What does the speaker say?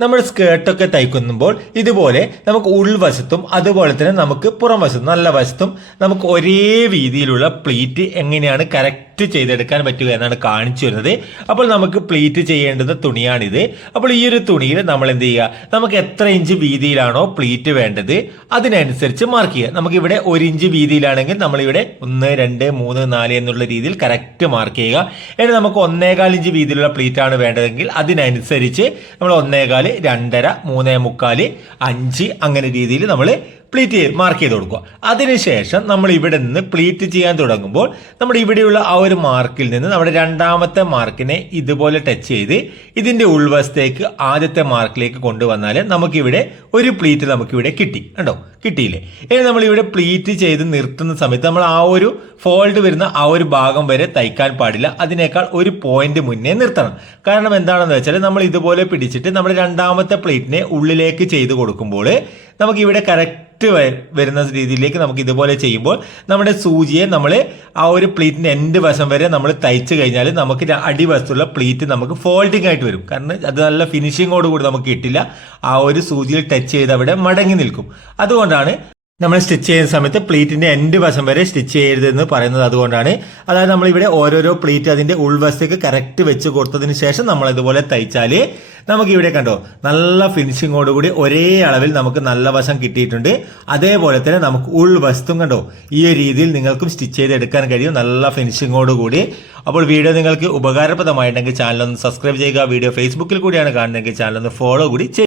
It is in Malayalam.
നമ്മൾ സ്കേർട്ടൊക്കെ തയ്ക്കുമ്പോൾ ഇതുപോലെ നമുക്ക് ഉൾവശത്തും അതുപോലെ തന്നെ നമുക്ക് പുറം വശത്തും നല്ല വശത്തും നമുക്ക് ഒരേ രീതിയിലുള്ള പ്ലീറ്റ് എങ്ങനെയാണ് കറക്റ്റ് ചെയ്തെടുക്കാൻ പറ്റുക എന്നാണ് കാണിച്ചു വരുന്നത്. അപ്പോൾ നമുക്ക് പ്ലീറ്റ് ചെയ്യേണ്ടുന്ന തുണിയാണിത്. അപ്പോൾ ഈ ഒരു തുണിയിൽ നമ്മൾ എന്ത് ചെയ്യുക? നമുക്ക് എത്ര ഇഞ്ച് വീതിയിലാണോ പ്ലീറ്റ് വേണ്ടത് അതിനനുസരിച്ച് മാർക്ക് ചെയ്യുക. നമുക്കിവിടെ ഒരു ഇഞ്ച് വീതിയിലാണെങ്കിൽ നമ്മളിവിടെ ഒന്ന് രണ്ട് മൂന്ന് നാല് എന്നുള്ള രീതിയിൽ കറക്റ്റ് മാർക്ക് ചെയ്യുക. ഇനി നമുക്ക് ഒന്നേകാൽ ഇഞ്ച് വീതിയിലുള്ള പ്ലീറ്റ് ആണ് വേണ്ടതെങ്കിൽ അതിനനുസരിച്ച് നമ്മൾ ഒന്നേകാൽ രണ്ടര മൂന്നേ മുക്കാൽ അഞ്ച് അങ്ങനെ രീതിയിൽ നമ്മൾ പ്ലീറ്റ് ചെയ്ത് മാർക്ക് ചെയ്ത് കൊടുക്കുക. അതിനുശേഷം നമ്മൾ ഇവിടെ നിന്ന് പ്ലീറ്റ് ചെയ്യാൻ തുടങ്ങുമ്പോൾ നമ്മൾ ഇവിടെയുള്ള ആ ഒരു മാർക്കിൽ നിന്ന് നമ്മുടെ രണ്ടാമത്തെ മാർക്കിനെ ഇതുപോലെ ടച്ച് ചെയ്ത് ഇതിന്റെ ഉൾവശത്തേക്ക് ആദ്യത്തെ മാർക്കിലേക്ക് കൊണ്ടുവന്നാൽ നമുക്കിവിടെ ഒരു പ്ലീറ്റ് നമുക്കിവിടെ കിട്ടി. കണ്ടോ? കിട്ടിയില്ലേ? ഇനി നമ്മൾ ഇവിടെ പ്ലീറ്റ് ചെയ്ത് നിർത്തുന്ന സമയത്ത് നമ്മൾ ആ ഒരു ഫോൾഡ് വരുന്ന ആ ഒരു ഭാഗം വരെ തയ്ക്കാൻ പാടില്ല. അതിനേക്കാൾ ഒരു പോയിന്റ് മുന്നേ നിർത്തണം. കാരണം എന്താണെന്ന് വെച്ചാൽ നമ്മൾ ഇതുപോലെ പിടിച്ചിട്ട് നമ്മുടെ രണ്ടാമത്തെ പ്ലേറ്റിനെ ഉള്ളിലേക്ക് ചെയ്ത് കൊടുക്കുമ്പോൾ നമുക്ക് ഇവിടെ കറക്റ്റ് വരുന്ന രീതിയിലേക്ക് നമുക്ക് ഇതുപോലെ ചെയ്യുമ്പോൾ നമ്മുടെ സൂചിയെ നമ്മൾ ആ ഒരു പ്ലീറ്റിന്റെ എൻഡ് വശം വരെ നമ്മൾ തയ്ച്ചു കഴിഞ്ഞാൽ നമുക്ക് അടിവശത്തുള്ള പ്ലീറ്റ് നമുക്ക് ഫോൾഡിംഗ് ആയിട്ട് വരും. കാരണം അത് നല്ല ഫിനിഷിങ്ങോട് കൂടി നമുക്ക് കിട്ടില്ല. ആ ഒരു സൂചിയിൽ ടച്ച് ചെയ്ത് അവിടെ മടങ്ങി നിൽക്കും. അതുകൊണ്ടാണ് നമ്മൾ സ്റ്റിച്ച് ചെയ്യുന്ന സമയത്ത് പ്ലീറ്റിന്റെ എൻഡ് വശം വരെ സ്റ്റിച്ച് ചെയ്യരുതെന്ന് പറയുന്നത് അതുകൊണ്ടാണ്. അതായത് നമ്മൾ ഇവിടെ ഓരോരോ പ്ലീറ്റ് അതിന്റെ ഉൾവശത്തേക്ക് കറക്റ്റ് വെച്ച് കൊടുത്തതിന് ശേഷം നമ്മൾ ഇതുപോലെ തയ്ച്ചാൽ നമുക്ക് ഇവിടെ കണ്ടോ നല്ല ഫിനിഷിങ്ങോട് കൂടി ഒരേ അളവിൽ നമുക്ക് നല്ല വശം കിട്ടിയിട്ടുണ്ട്. അതേപോലെ തന്നെ നമുക്ക് ഉൾവശത്തും കണ്ടോ ഈ ഒരു രീതിയിൽ നിങ്ങൾക്കും സ്റ്റിച്ച് ചെയ്തെടുക്കാൻ കഴിയും നല്ല ഫിനിഷിങ്ങോട് കൂടി. അപ്പോൾ വീഡിയോ നിങ്ങൾക്ക് ഉപകാരപ്രദമായിട്ടുണ്ടെങ്കിൽ ചാനൽ ഒന്ന് സബ്സ്ക്രൈബ് ചെയ്യുക വീഡിയോ ഫേസ്ബുക്കിൽ കൂടിയാണ് കാണുന്നതെങ്കിൽ ചാനൽ ഒന്ന് ഫോളോ കൂടി ചെയ്യുക